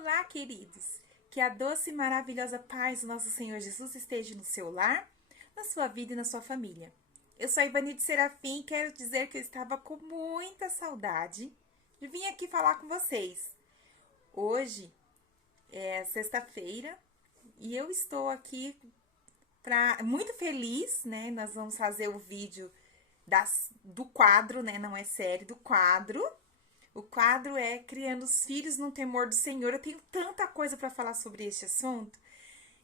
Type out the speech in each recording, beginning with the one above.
Olá, queridos! Que a doce e maravilhosa paz do nosso Senhor Jesus esteja no seu lar, na sua vida e na sua família. Eu sou a Ivanide Serafim e quero dizer que eu estava com muita saudade de vir aqui falar com vocês. Hoje é sexta-feira e eu estou aqui muito feliz, né? Nós vamos fazer o vídeo do quadro, né? Não é série, do quadro. O quadro é Criando os Filhos no Temor do Senhor. Eu tenho tanta coisa para falar sobre este assunto.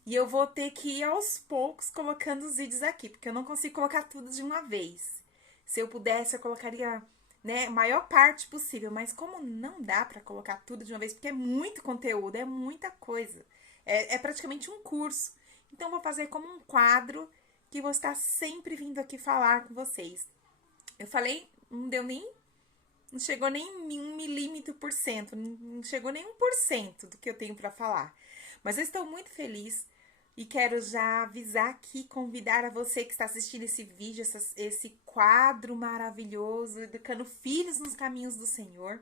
E eu vou ter que ir aos poucos colocando os vídeos aqui, porque eu não consigo colocar tudo de uma vez. Se eu pudesse, eu colocaria, né, a maior parte possível. Mas como não dá para colocar tudo de uma vez, porque é muito conteúdo, é muita coisa. É praticamente um curso. Então, eu vou fazer como um quadro que vou estar sempre vindo aqui falar com vocês. Eu falei, não chegou nem 1 milímetro%, não chegou nem 1% do que eu tenho para falar. Mas eu estou muito feliz e quero já avisar aqui, convidar a você que está assistindo esse vídeo, esse quadro maravilhoso, Educando Filhos nos Caminhos do Senhor,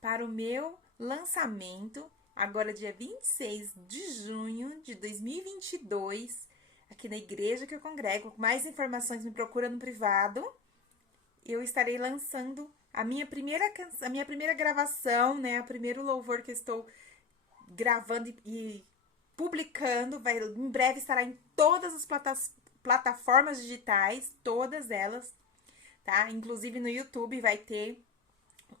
para o meu lançamento, agora dia 26 de junho de 2022, aqui na igreja que eu congrego. Mais informações me procura no privado. Eu estarei lançando a minha primeira gravação, né? O primeiro louvor que eu estou gravando e publicando. Em breve estará em todas as plataformas digitais, todas elas, tá? Inclusive no YouTube vai ter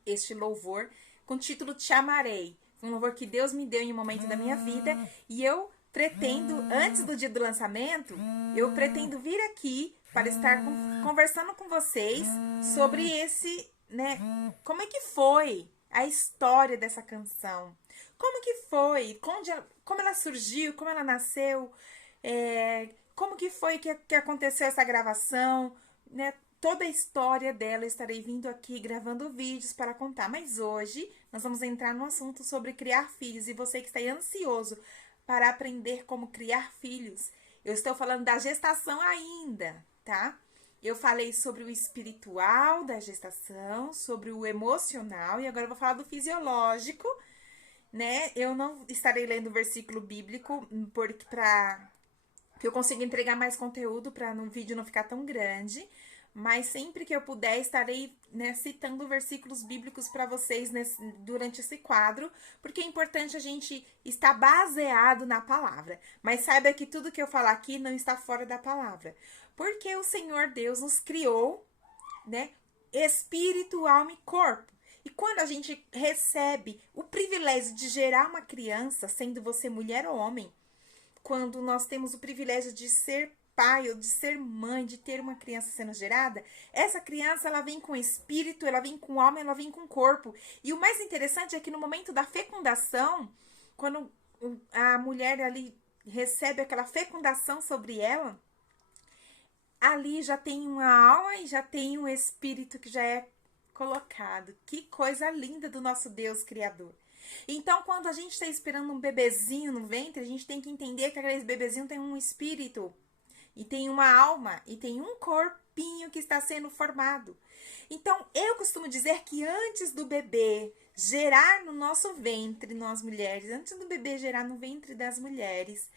este louvor com o título Te Amarei. Um louvor que Deus me deu em um momento da minha vida. E eu pretendo, antes do dia do lançamento, eu pretendo vir aqui para estar conversando com vocês sobre esse, né, como é que foi a história dessa canção, como que foi, como ela surgiu, como ela nasceu, como que foi que aconteceu essa gravação, né, toda a história dela. Eu estarei vindo aqui gravando vídeos para contar, mas hoje nós vamos entrar no assunto sobre criar filhos, e você que está aí ansioso para aprender como criar filhos, eu estou falando da gestação ainda, tá? Eu falei sobre o espiritual da gestação, sobre o emocional, e agora eu vou falar do fisiológico, né? Eu não estarei lendo o versículo bíblico para que eu consiga entregar mais conteúdo para no vídeo não ficar tão grande, mas sempre que eu puder estarei, né, citando versículos bíblicos para vocês durante esse quadro, porque é importante a gente estar baseado na palavra. Mas saiba que tudo que eu falar aqui não está fora da palavra, porque o Senhor Deus nos criou, né, espírito, alma e corpo. E quando a gente recebe o privilégio de gerar uma criança, sendo você mulher ou homem, quando nós temos o privilégio de ser pai ou de ser mãe, de ter uma criança sendo gerada, essa criança, ela vem com espírito, ela vem com alma, ela vem com corpo. E o mais interessante é que no momento da fecundação, quando a mulher ali recebe aquela fecundação sobre ela, ali já tem uma alma e já tem um espírito que já é colocado. Que coisa linda do nosso Deus Criador. Então, quando a gente está esperando um bebezinho no ventre, a gente tem que entender que aquele bebezinho tem um espírito, e tem uma alma, e tem um corpinho que está sendo formado. Então, eu costumo dizer que antes do bebê gerar no nosso ventre, nós mulheres, antes do bebê gerar no ventre das mulheres,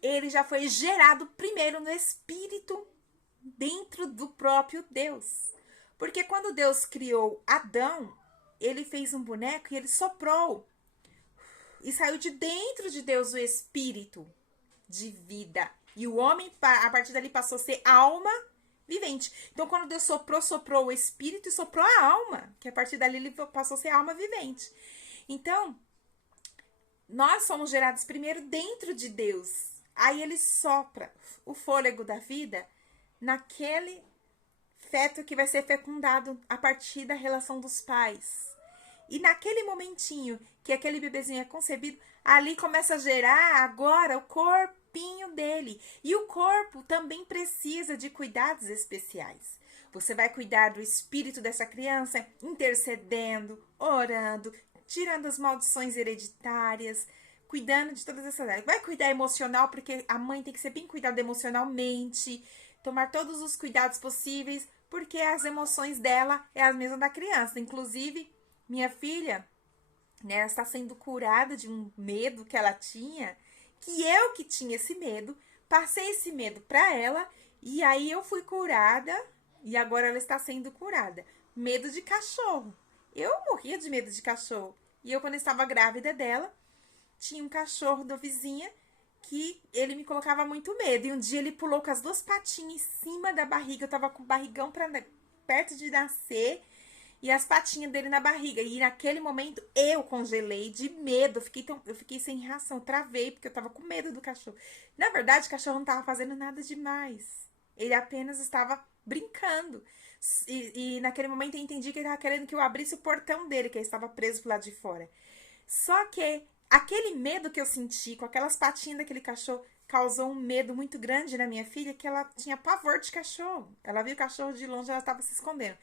ele já foi gerado primeiro no espírito, dentro do próprio Deus. Porque quando Deus criou Adão, ele fez um boneco e ele soprou. E saiu de dentro de Deus o espírito de vida. E o homem, a partir dali, passou a ser alma vivente. Então, quando Deus soprou o espírito e soprou a alma, que a partir dali ele passou a ser alma vivente. Então, nós somos gerados primeiro dentro de Deus. Aí ele sopra o fôlego da vida naquele feto que vai ser fecundado a partir da relação dos pais. E naquele momentinho que aquele bebezinho é concebido, ali começa a gerar agora o corpinho dele. E o corpo também precisa de cuidados especiais. Você vai cuidar do espírito dessa criança, intercedendo, orando, tirando as maldições hereditárias, cuidando de todas essas áreas. Vai cuidar emocional, porque a mãe tem que ser bem cuidada emocionalmente, tomar todos os cuidados possíveis, porque as emoções dela é a mesma da criança. Inclusive, minha filha, né? Ela está sendo curada de um medo que ela tinha, que eu que tinha esse medo, passei esse medo para ela e aí eu fui curada e agora ela está sendo curada. Medo de cachorro. Eu morria de medo de cachorro. E eu, quando estava grávida dela, tinha um cachorro da vizinha que ele me colocava muito medo. E um dia ele pulou com as duas patinhas em cima da barriga. Eu tava com o barrigão perto de nascer e as patinhas dele na barriga. E naquele momento eu congelei de medo. Eu fiquei sem reação, travei, porque eu tava com medo do cachorro. Na verdade, o cachorro não tava fazendo nada demais. Ele apenas estava brincando. E naquele momento eu entendi que ele estava querendo que eu abrisse o portão dele, que ele estava preso pro lado de fora. Só que aquele medo que eu senti com aquelas patinhas daquele cachorro causou um medo muito grande na minha filha, que ela tinha pavor de cachorro. Ela viu o cachorro de longe, ela estava se escondendo.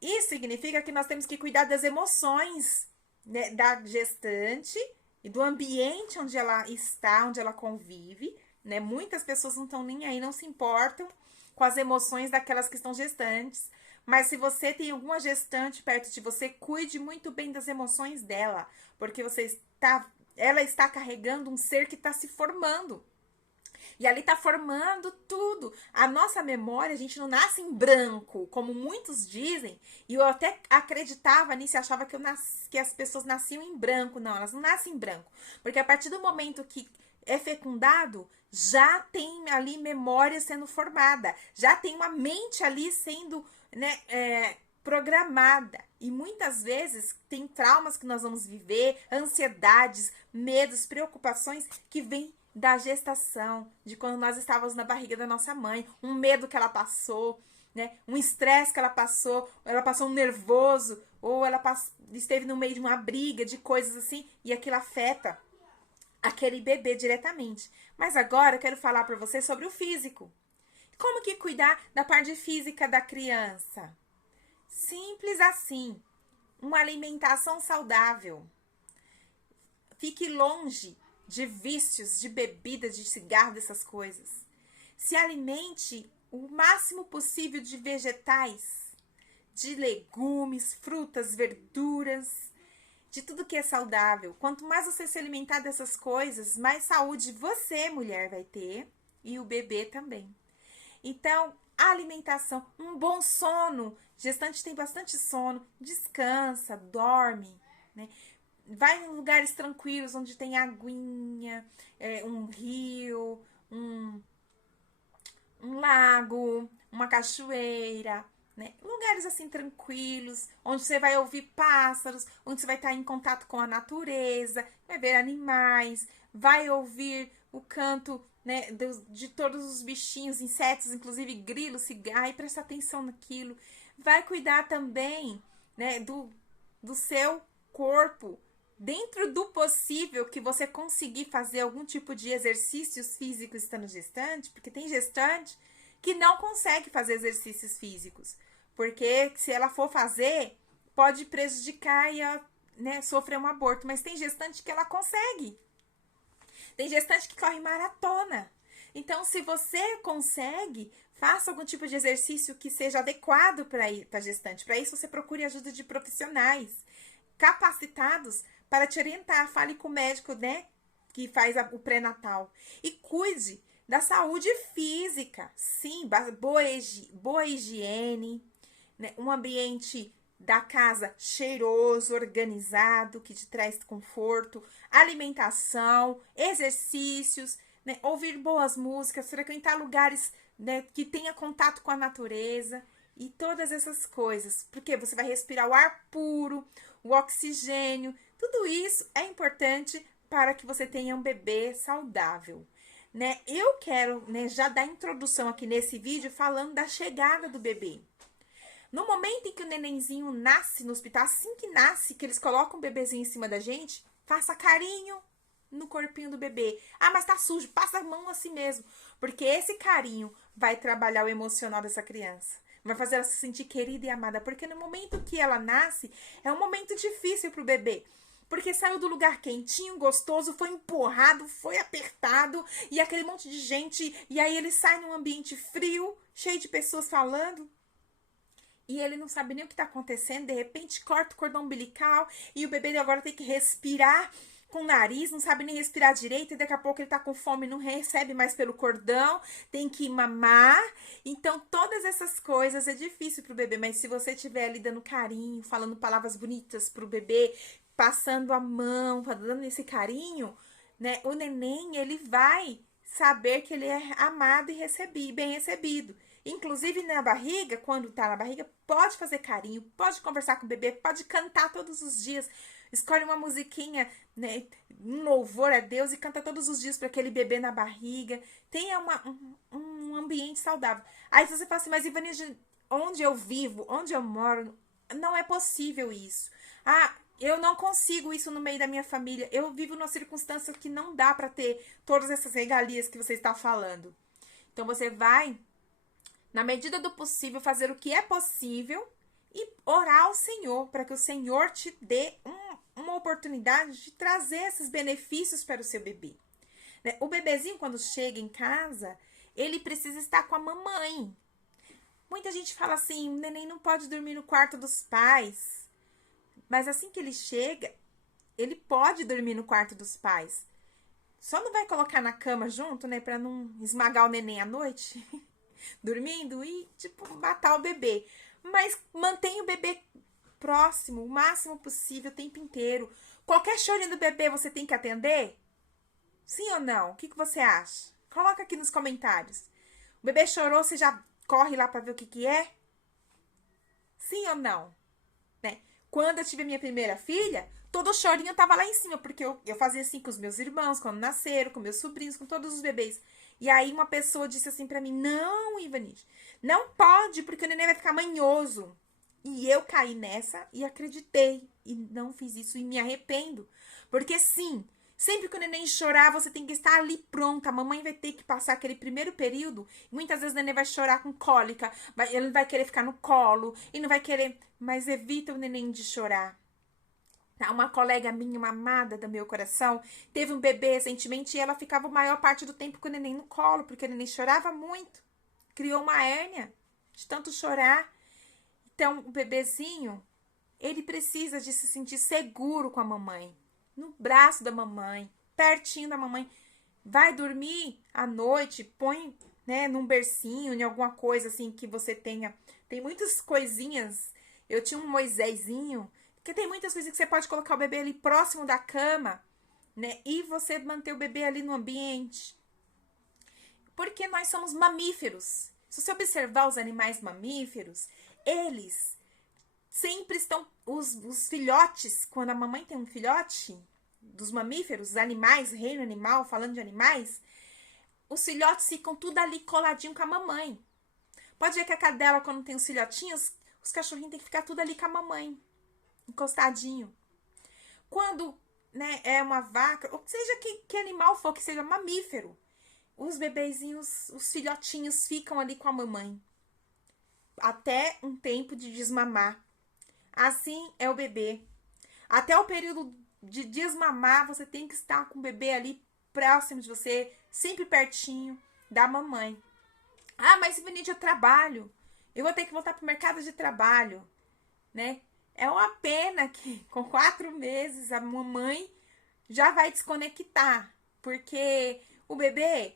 Isso significa que nós temos que cuidar das emoções, né, da gestante e do ambiente onde ela está, onde ela convive, né? Muitas pessoas não estão nem aí, não se importam com as emoções daquelas que estão gestantes. Mas se você tem alguma gestante perto de você, cuide muito bem das emoções dela, porque ela está carregando um ser que está se formando. E ali tá formando tudo. A nossa memória, a gente não nasce em branco, como muitos dizem. E eu até acreditava nisso, achava que as pessoas nasciam em branco. Não, elas não nascem em branco. Porque a partir do momento que é fecundado, já tem ali memória sendo formada. Já tem uma mente ali sendo, né, programada. E muitas vezes tem traumas que nós vamos viver, ansiedades, medos, preocupações que vêm da gestação, de quando nós estávamos na barriga da nossa mãe, um medo que ela passou, né? Um estresse que ela passou um nervoso, ou ela esteve no meio de uma briga, de coisas assim, e aquilo afeta aquele bebê diretamente. Mas agora eu quero falar para você sobre o físico. Como que cuidar da parte física da criança? Simples assim. Uma alimentação saudável. Fique longe de vícios, de bebida, de cigarro, dessas coisas. Se alimente o máximo possível de vegetais, de legumes, frutas, verduras, de tudo que é saudável. Quanto mais você se alimentar dessas coisas, mais saúde você, mulher, vai ter e o bebê também. Então, a alimentação, um bom sono. Gestante tem bastante sono, descansa, dorme, né? Vai em lugares tranquilos, onde tem aguinha, um rio, um lago, uma cachoeira, né? Lugares assim tranquilos, onde você vai ouvir pássaros, onde você vai estar em contato com a natureza, vai ver animais, vai ouvir o canto, né, de todos os bichinhos, insetos, inclusive grilos, cigarra, e prestar atenção naquilo. Vai cuidar também, né, do seu corpo, dentro do possível que você conseguir fazer algum tipo de exercícios físicos estando gestante, porque tem gestante que não consegue fazer exercícios físicos, porque se ela for fazer, pode prejudicar e ela, né, sofrer um aborto, mas tem gestante que ela consegue. Tem gestante que corre maratona. Então, se você consegue, faça algum tipo de exercício que seja adequado para a gestante. Para isso, você procure ajuda de profissionais capacitados para te orientar. Fale com o médico, né, que faz o pré-natal. E cuide da saúde física. Sim, boa higiene, né, um ambiente da casa cheiroso, organizado, que te traz conforto, alimentação, exercícios, né, ouvir boas músicas, frequentar lugares, né, que tenha contato com a natureza e todas essas coisas. Porque você vai respirar o ar puro, o oxigênio, tudo isso é importante para que você tenha um bebê saudável. Né? Eu quero, né, já dar introdução aqui nesse vídeo falando da chegada do bebê. No momento em que o nenenzinho nasce no hospital, assim que nasce, que eles colocam o bebezinho em cima da gente, faça carinho no corpinho do bebê. Ah, mas tá sujo, passa a mão assim mesmo. Porque esse carinho vai trabalhar o emocional dessa criança. Vai fazer ela se sentir querida e amada. Porque no momento que ela nasce, é um momento difícil pro bebê. Porque saiu do lugar quentinho, gostoso, foi empurrado, foi apertado, e aquele monte de gente, e aí ele sai num ambiente frio, cheio de pessoas falando. e ele não sabe nem o que tá acontecendo, de repente corta o cordão umbilical e o bebê agora tem que respirar com o nariz, não sabe nem respirar direito, e daqui a pouco ele tá com fome, não recebe mais pelo cordão, tem que mamar. Então, todas essas coisas é difícil pro bebê, mas se você estiver ali dando carinho, falando palavras bonitas pro bebê, passando a mão, dando esse carinho, né, o neném, ele vai saber que ele é amado e bem recebido. Inclusive na barriga, quando tá na barriga, pode fazer carinho, pode conversar com o bebê, pode cantar todos os dias. Escolhe uma musiquinha, né, um louvor a Deus e canta todos os dias para aquele bebê na barriga. Tenha um ambiente saudável. Aí você fala assim, mas Ivanilde, onde eu vivo, onde eu moro, não é possível isso. Ah, eu não consigo isso no meio da minha família. Eu vivo numa circunstância que não dá para ter todas essas regalias que você está falando. Então você vai, na medida do possível, fazer o que é possível e orar ao Senhor para que o Senhor te dê uma oportunidade de trazer esses benefícios para o seu bebê. O bebezinho, quando chega em casa, ele precisa estar com a mamãe. Muita gente fala assim, o neném não pode dormir no quarto dos pais. Mas assim que ele chega, ele pode dormir no quarto dos pais. Só não vai colocar na cama junto, né? Pra não esmagar o neném à noite, dormindo e, tipo, matar o bebê. Mas mantém o bebê próximo, o máximo possível, o tempo inteiro. Qualquer chorinho do bebê você tem que atender? Sim ou não? O que você acha? Coloca aqui nos comentários. O bebê chorou, você já corre lá pra ver o que é? Sim ou não? Né? Quando eu tive a minha primeira filha, todo chorinho tava lá em cima, porque eu fazia assim com os meus irmãos, quando nasceram, com meus sobrinhos, com todos os bebês. E aí uma pessoa disse assim pra mim, não, Ivanite, não pode, porque o neném vai ficar manhoso. E eu caí nessa e acreditei, e não fiz isso, e me arrependo. Porque sim, sempre que o neném chorar, você tem que estar ali pronta. A mamãe vai ter que passar aquele primeiro período. Muitas vezes o neném vai chorar com cólica. Ele não vai querer ficar no colo. E não vai querer... Mas evita o neném de chorar. Uma colega minha, uma amada do meu coração, teve um bebê recentemente e ela ficava a maior parte do tempo com o neném no colo, porque o neném chorava muito. Criou uma hérnia de tanto chorar. Então, o bebezinho, ele precisa de se sentir seguro com a mamãe. No braço da mamãe, pertinho da mamãe. Vai dormir à noite, põe, né, num bercinho, em alguma coisa assim que você tenha. Tem muitas coisinhas. Eu tinha um Moisésinho, porque tem muitas coisas que você pode colocar o bebê ali próximo da cama, né? E você manter o bebê ali no ambiente. Porque nós somos mamíferos. Se você observar os animais mamíferos, eles sempre estão, os filhotes, quando a mamãe tem um filhote, dos mamíferos, os animais, reino animal, falando de animais, os filhotes ficam tudo ali coladinho com a mamãe. Pode ver que a cadela, quando tem os filhotinhos, os cachorrinhos tem que ficar tudo ali com a mamãe, encostadinho. Quando, né, é uma vaca, ou seja que animal for, que seja mamífero, os bebezinhos, os filhotinhos ficam ali com a mamãe. Até um tempo de desmamar. Assim é o bebê. Até o período de desmamar, você tem que estar com o bebê ali próximo de você, sempre pertinho da mamãe. Ah, mas Ivanilde, eu trabalho. Eu vou ter que voltar para o mercado de trabalho, né? É uma pena que com 4 meses a mamãe já vai desconectar, porque o bebê,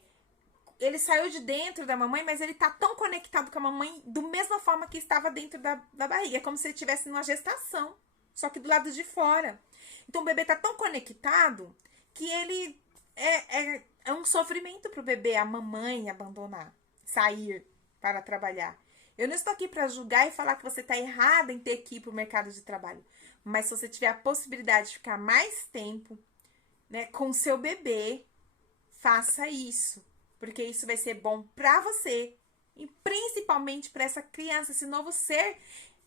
ele saiu de dentro da mamãe, mas ele tá tão conectado com a mamãe da mesma forma que estava dentro da barriga. É como se ele estivesse numa gestação, só que do lado de fora. Então o bebê tá tão conectado que ele é um sofrimento pro bebê a mamãe abandonar, sair para trabalhar. Eu não estou aqui para julgar e falar que você está errada em ter que ir para o mercado de trabalho. Mas se você tiver a possibilidade de ficar mais tempo, né, com o seu bebê, faça isso. Porque isso vai ser bom para você. E principalmente para essa criança, esse novo ser,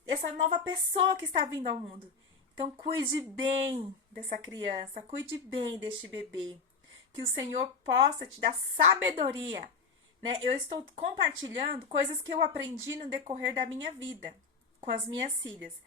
essa nova pessoa que está vindo ao mundo. Então, cuide bem dessa criança, cuide bem deste bebê. Que o Senhor possa te dar sabedoria. Né? Eu estou compartilhando coisas que eu aprendi no decorrer da minha vida, com as minhas filhas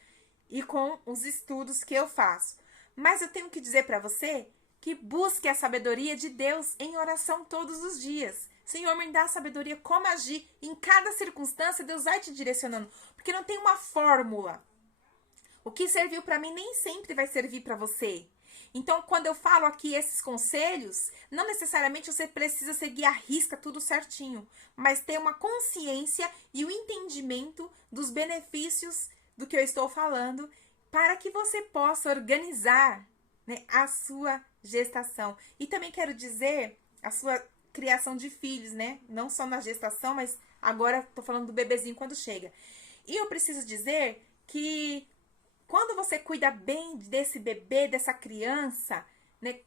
e com os estudos que eu faço. Mas eu tenho que dizer para você que busque a sabedoria de Deus em oração todos os dias. Senhor, me dá sabedoria como agir em cada circunstância, Deus vai te direcionando. porque não tem uma fórmula. O que serviu para mim nem sempre vai servir para você. Então, quando eu falo aqui esses conselhos, não necessariamente você precisa seguir à risca tudo certinho, mas ter uma consciência e o entendimento dos benefícios do que eu estou falando, para que você possa organizar, né, a sua gestação. E também quero dizer a sua criação de filhos, né? Não só na gestação, mas agora tô falando do bebezinho quando chega. E eu preciso dizer que quando você cuida bem desse bebê, dessa criança, né,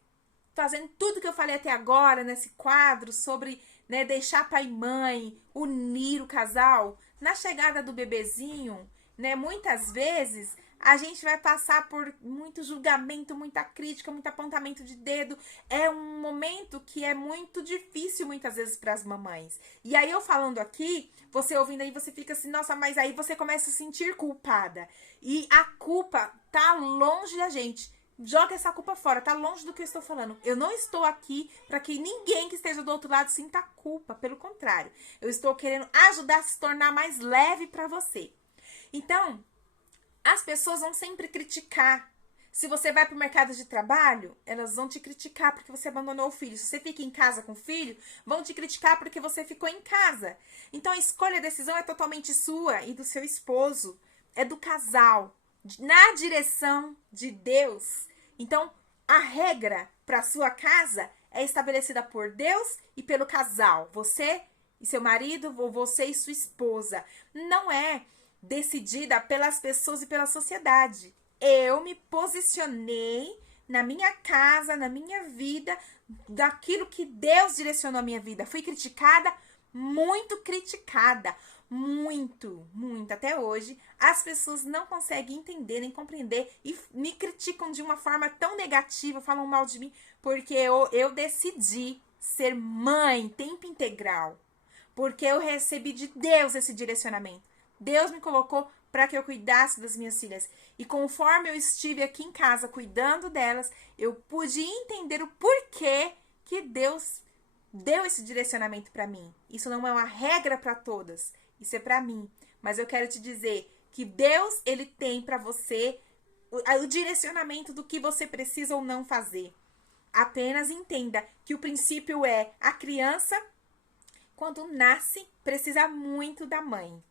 fazendo tudo que eu falei até agora nesse quadro sobre, né, deixar pai e mãe, unir o casal, na chegada do bebezinho, né, muitas vezes a gente vai passar por muito julgamento, muita crítica, muito apontamento de dedo. É um momento que é muito difícil muitas vezes para as mamães. E aí eu falando aqui, você ouvindo aí, você fica assim, nossa, mas aí você começa a se sentir culpada. E a culpa tá longe da gente. Joga essa culpa fora, tá longe do que eu estou falando. Eu não estou aqui para que ninguém que esteja do outro lado sinta culpa, pelo contrário. Eu estou querendo ajudar a se tornar mais leve para você. Então, as pessoas vão sempre criticar. Se você vai para o mercado de trabalho, elas vão te criticar porque você abandonou o filho. Se você fica em casa com o filho, vão te criticar porque você ficou em casa. Então, a escolha, a decisão é totalmente sua e do seu esposo. É do casal, na direção de Deus. Então, a regra para sua casa é estabelecida por Deus e pelo casal. Você e seu marido, ou você e sua esposa. Não é decidida pelas pessoas e pela sociedade. Eu me posicionei na minha casa, na minha vida, daquilo que Deus direcionou a minha vida. Fui criticada, muito criticada. Muito, muito. Até hoje, as pessoas não conseguem entender nem compreender e me criticam de uma forma tão negativa, falam mal de mim, porque eu decidi ser mãe, tempo integral. Porque eu recebi de Deus esse direcionamento. Deus me colocou para que eu cuidasse das minhas filhas. E conforme eu estive aqui em casa cuidando delas, eu pude entender o porquê que Deus deu esse direcionamento para mim. Isso não é uma regra para todas. Isso é para mim. Mas eu quero te dizer que Deus, ele tem para você o direcionamento do que você precisa ou não fazer. Apenas entenda que o princípio é a criança, quando nasce, precisa muito da mãe.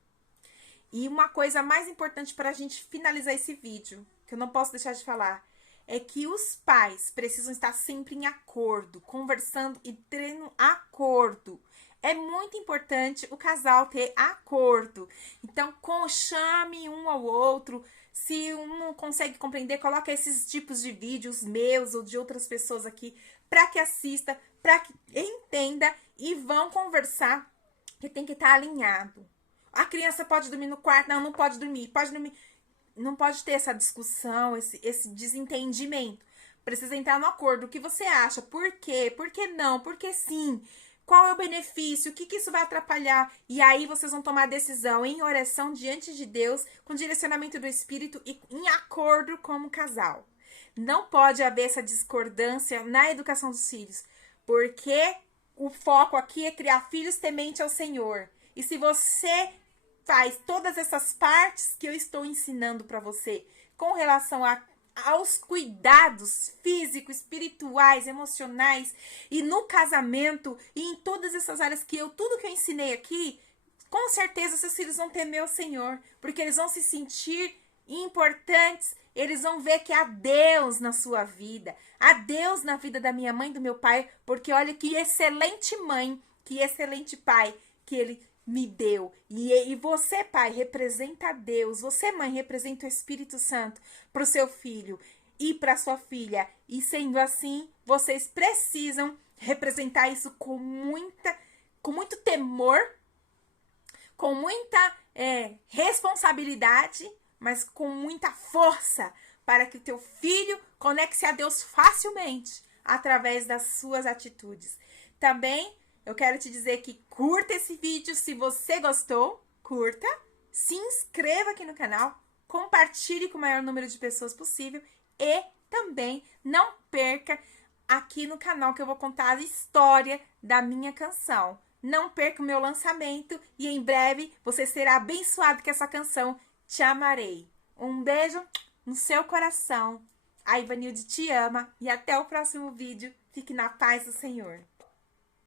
E uma coisa mais importante para a gente finalizar esse vídeo, que eu não posso deixar de falar, é que os pais precisam estar sempre em acordo, conversando e tendo acordo. É muito importante o casal ter acordo. Então, chame um ao outro. Se um não consegue compreender, coloca esses tipos de vídeos meus ou de outras pessoas aqui para que assista, para que entenda e vão conversar, que tem que estar alinhado. A criança pode dormir no quarto? Não, não pode dormir. Pode dormir. Não pode ter essa discussão, esse desentendimento. Precisa entrar no acordo. O que você acha? Por quê? Por que não? Por que sim? Qual é o benefício? O que isso vai atrapalhar? E aí vocês vão tomar a decisão em oração diante de Deus, com direcionamento do Espírito e em acordo como casal. Não pode haver essa discordância na educação dos filhos, porque o foco aqui é criar filhos tementes ao Senhor. E se você faz todas essas partes que eu estou ensinando para você com relação aos cuidados físicos, espirituais, emocionais e no casamento e em todas essas áreas tudo que eu ensinei aqui, com certeza seus filhos vão temer o Senhor, porque eles vão se sentir importantes, eles vão ver que há Deus na sua vida, há Deus na vida da minha mãe e do meu pai, porque olha que excelente mãe, que excelente pai que ele me deu. E você, pai, representa Deus. Você, mãe, representa o Espírito Santo para o seu filho e para sua filha. E sendo assim, vocês precisam representar isso com muito temor, com muita responsabilidade, mas com muita força, para que o teu filho conecte-se a Deus facilmente através das suas atitudes. Também eu quero te dizer que curta esse vídeo se você gostou, curta, se inscreva aqui no canal, compartilhe com o maior número de pessoas possível e também não perca aqui no canal que eu vou contar a história da minha canção. Não perca o meu lançamento e em breve você será abençoado com essa canção Te Amarei. Um beijo no seu coração. A Ivanilde te ama e até o próximo vídeo. Fique na paz do Senhor.